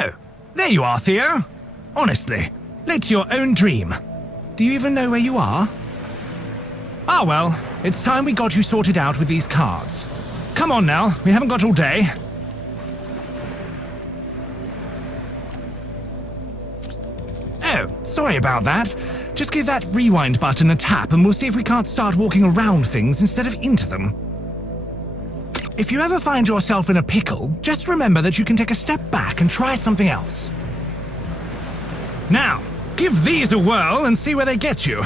Oh, there you are, Theo. Honestly, late to your own dream. Do you even know where you are? Ah well, it's time we got you sorted out with these cards. Come on now, we haven't got all day. Oh, sorry about that. Just give that rewind button a tap and we'll see if we can't start walking around things instead of into them. If you ever find yourself in a pickle, just remember that you can take a step back and try something else. Now, give these a whirl and see where they get you.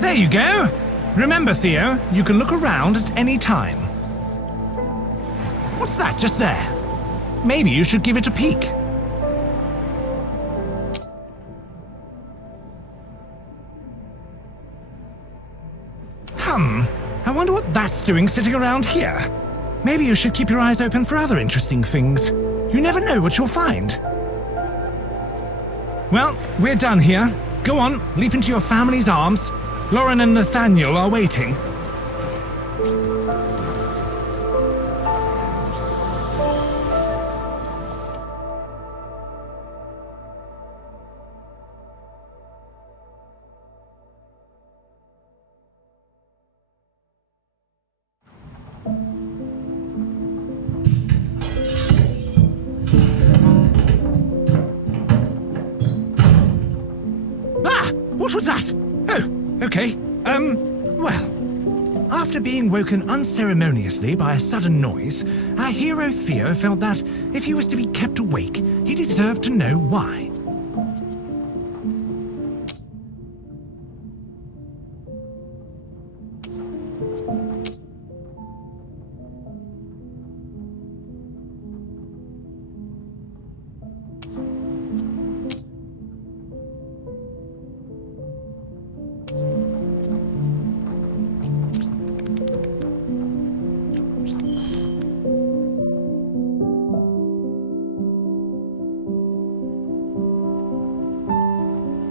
There you go! Remember, Theo, you can look around at any time. What's that just there? Maybe you should give it a peek. I wonder what that's doing sitting around here. Maybe you should keep your eyes open for other interesting things. You never know what you'll find. Well, we're done here. Go on, leap into your family's arms. Lauren and Nathaniel are waiting. Ah! What was that? Oh, okay. Well, after being woken unceremoniously by a sudden noise, our hero Theo felt that if he was to be kept awake, he deserved to know why.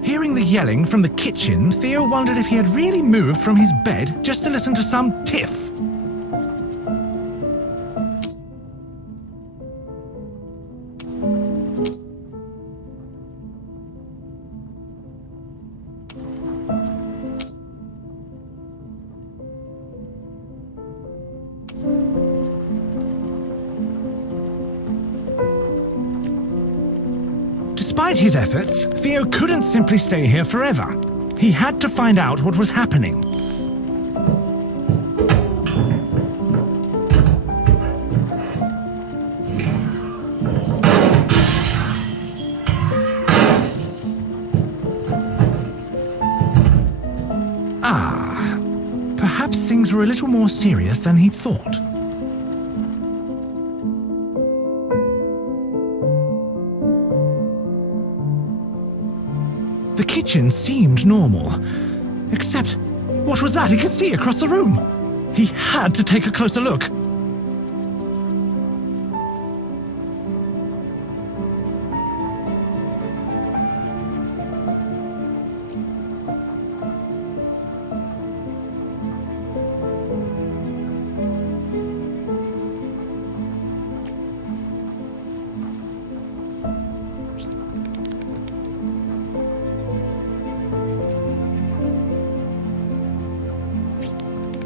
Hearing the yelling from the kitchen, Theo wondered if he had really moved from his bed just to listen to some tiff. Despite his efforts, Theo couldn't simply stay here forever. He had to find out what was happening. Ah, perhaps things were a little more serious than he'd thought. The kitchen seemed normal, except what was that he could see across the room? He had to take a closer look.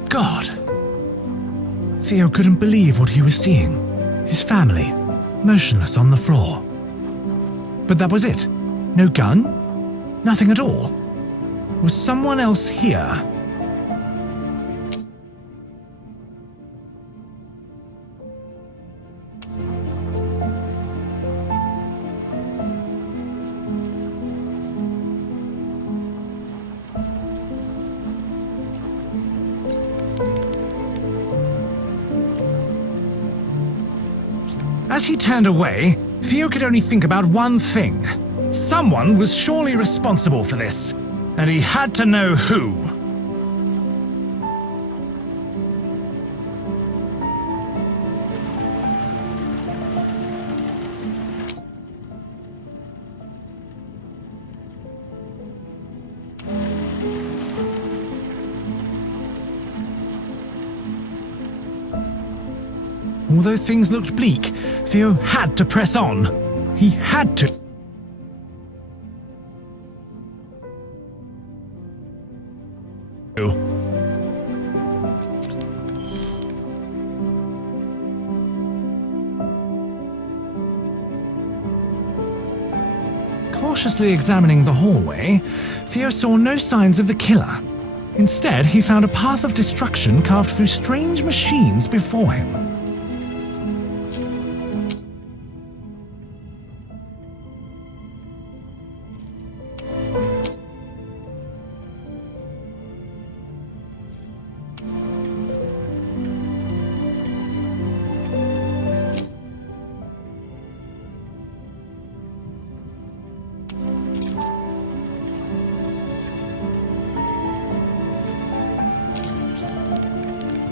God. Theo couldn't believe what he was seeing. His family, motionless on the floor. But that was it. No gun? Nothing at all. Was someone else here? As he turned away, Theo could only think about one thing. Someone was surely responsible for this, and he had to know who. Although things looked bleak, Theo had to press on. He had to. Cautiously examining the hallway, Theo saw no signs of the killer. Instead, he found a path of destruction carved through strange machines before him.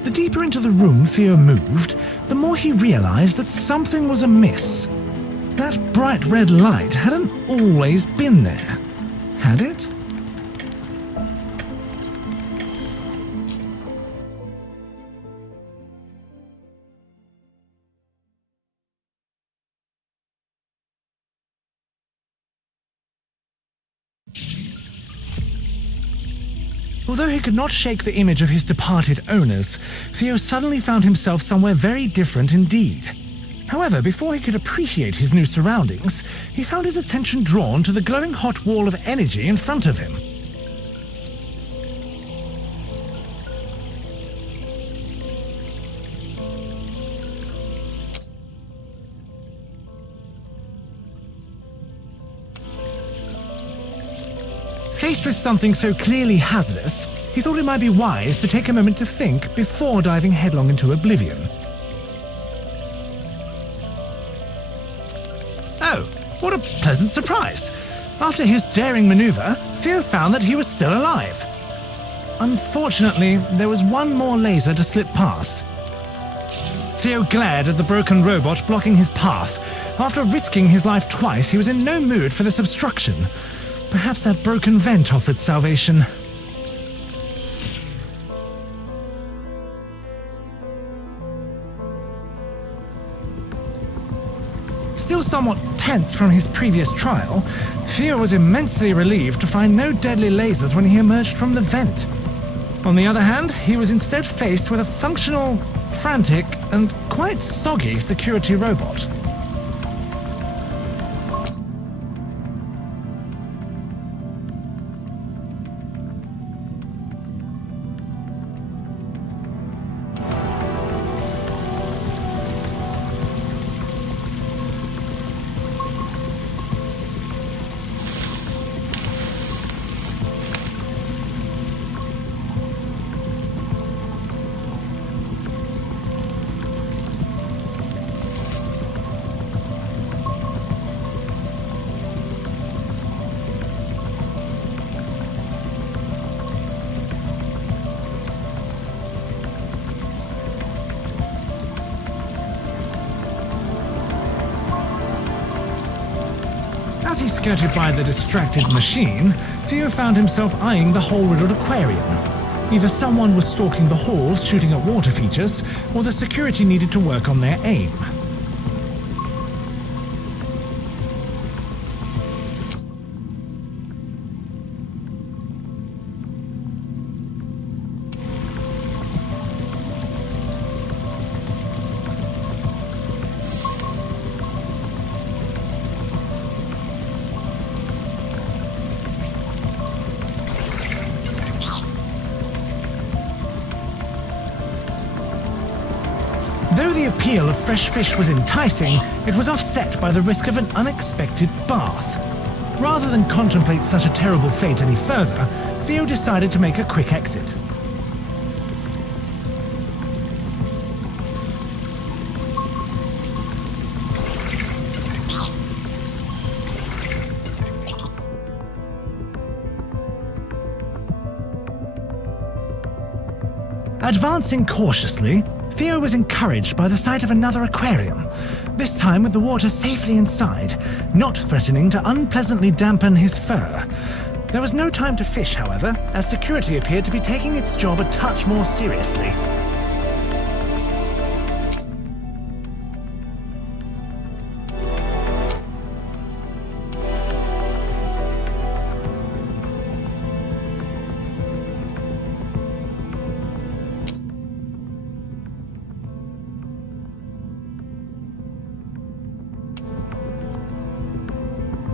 The deeper into the room Theo moved, the more he realized that something was amiss. That bright red light hadn't always been there, had it? Although he could not shake the image of his departed owners, Theo suddenly found himself somewhere very different indeed. However, before he could appreciate his new surroundings, he found his attention drawn to the glowing hot wall of energy in front of him. Faced with something so clearly hazardous, he thought it might be wise to take a moment to think before diving headlong into oblivion. Oh, what a pleasant surprise! After his daring maneuver, Theo found that he was still alive. Unfortunately, there was one more laser to slip past. Theo glared at the broken robot blocking his path. After risking his life twice, he was in no mood for this obstruction. Perhaps that broken vent offered salvation. Still somewhat tense from his previous trial, Theo was immensely relieved to find no deadly lasers when he emerged from the vent. On the other hand, he was instead faced with a functional, frantic, and quite soggy security robot. As he skirted by the distracted machine, Theo found himself eyeing the hole-riddled aquarium. Either someone was stalking the halls shooting at water features, or the security needed to work on their aim. Though the appeal of fresh fish was enticing, it was offset by the risk of an unexpected bath. Rather than contemplate such a terrible fate any further, Theo decided to make a quick exit. Advancing cautiously, Theo was encouraged by the sight of another aquarium, this time with the water safely inside, not threatening to unpleasantly dampen his fur. There was no time to fish, however, as security appeared to be taking its job a touch more seriously.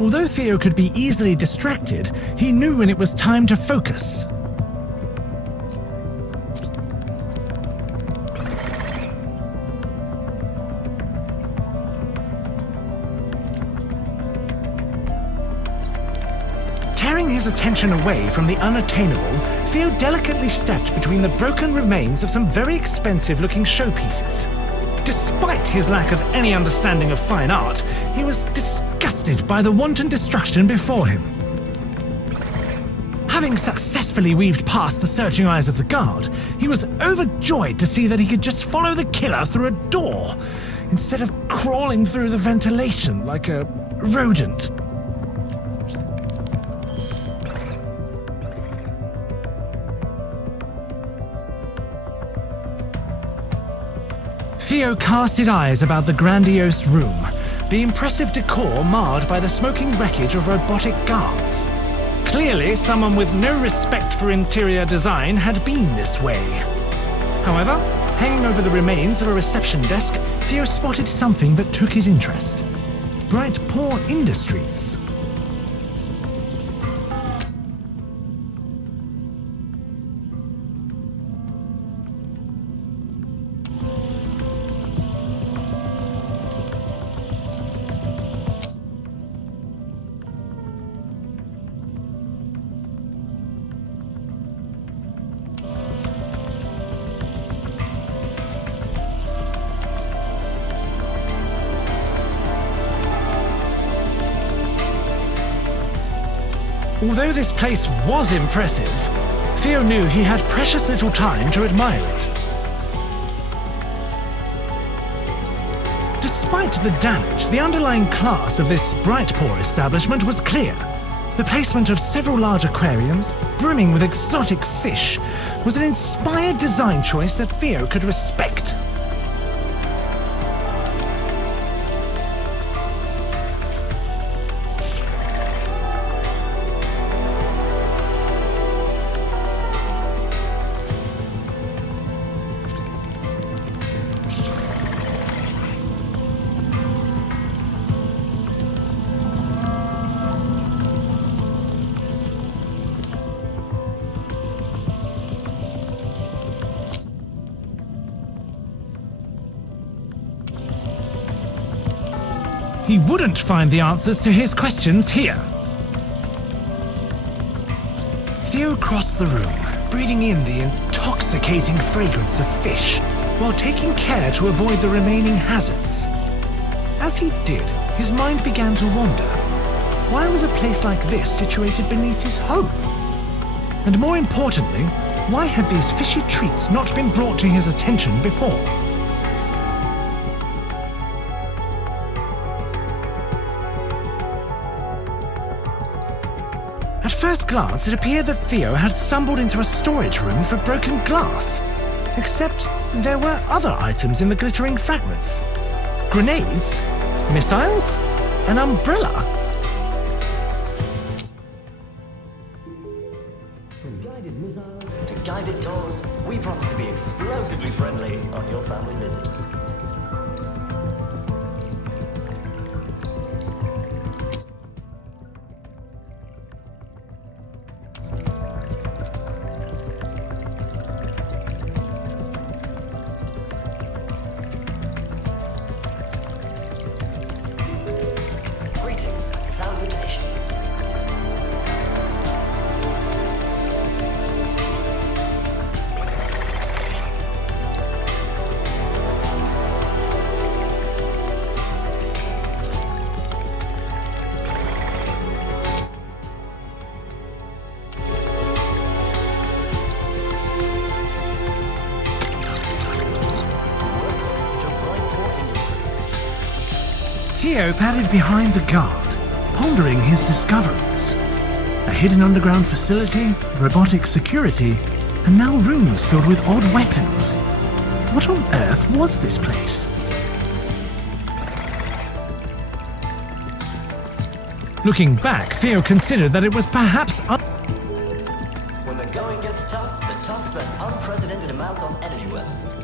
Although Theo could be easily distracted, he knew when it was time to focus. Tearing his attention away from the unattainable, Theo delicately stepped between the broken remains of some very expensive-looking showpieces. Despite his lack of any understanding of fine art, he was disgusted by the wanton destruction before him. Having successfully weaved past the searching eyes of the guard, he was overjoyed to see that he could just follow the killer through a door, instead of crawling through the ventilation like a rodent. Theo cast his eyes about the grandiose room, the impressive decor marred by the smoking wreckage of robotic guards. Clearly, someone with no respect for interior design had been this way. However, hanging over the remains of a reception desk, Theo spotted something that took his interest. Bright Paw Industries. Although this place was impressive, Theo knew he had precious little time to admire it. Despite the damage, the underlying class of this Brightpaw establishment was clear. The placement of several large aquariums, brimming with exotic fish, was an inspired design choice that Theo could respect. He wouldn't find the answers to his questions here. Theo crossed the room, breathing in the intoxicating fragrance of fish, while taking care to avoid the remaining hazards. As he did, his mind began to wander. Why was a place like this situated beneath his home? And more importantly, why had these fishy treats not been brought to his attention before? At first glance, it appeared that Theo had stumbled into a storage room for broken glass. Except there were other items in the glittering fragments. Grenades? Missiles? An umbrella? From guided missiles to guided doors, we promise to be explosively friendly on your family visit. Greetings and salutations. Theo padded behind the guard, pondering his discoveries. A hidden underground facility, robotic security, and now rooms filled with odd weapons. What on earth was this place? Looking back, Theo considered that it was perhaps When the going gets tough, the tough spend unprecedented amounts on energy weapons.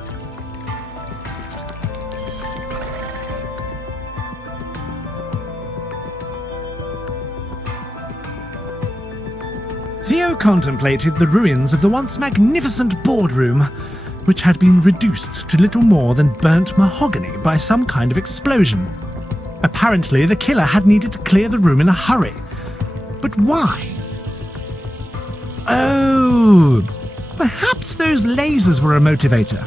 Theo contemplated the ruins of the once magnificent boardroom, which had been reduced to little more than burnt mahogany by some kind of explosion. Apparently, the killer had needed to clear the room in a hurry. But why? Oh, perhaps those lasers were a motivator.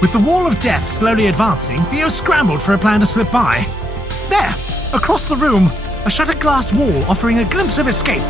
With the wall of death slowly advancing, Theo scrambled for a plan to slip by. There! Across the room! A shattered glass wall offering a glimpse of escape!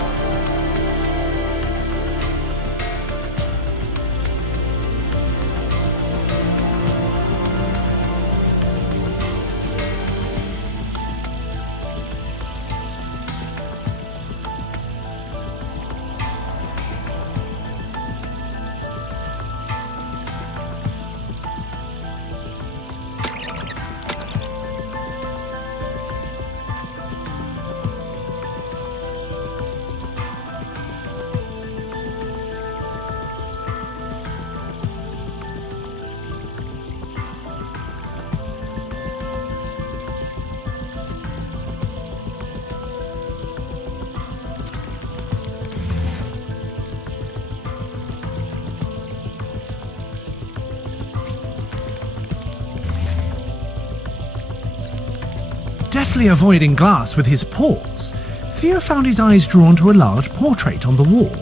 Deftly avoiding glass with his paws, Theo found his eyes drawn to a large portrait on the wall.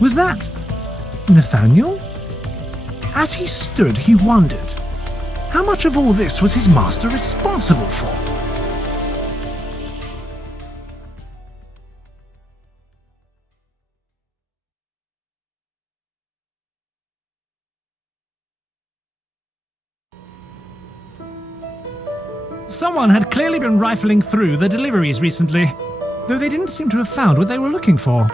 Was that Nathaniel? As he stood, he wondered, how much of all this was his master responsible for? Someone had clearly been rifling through the deliveries recently, though they didn't seem to have found what they were looking for.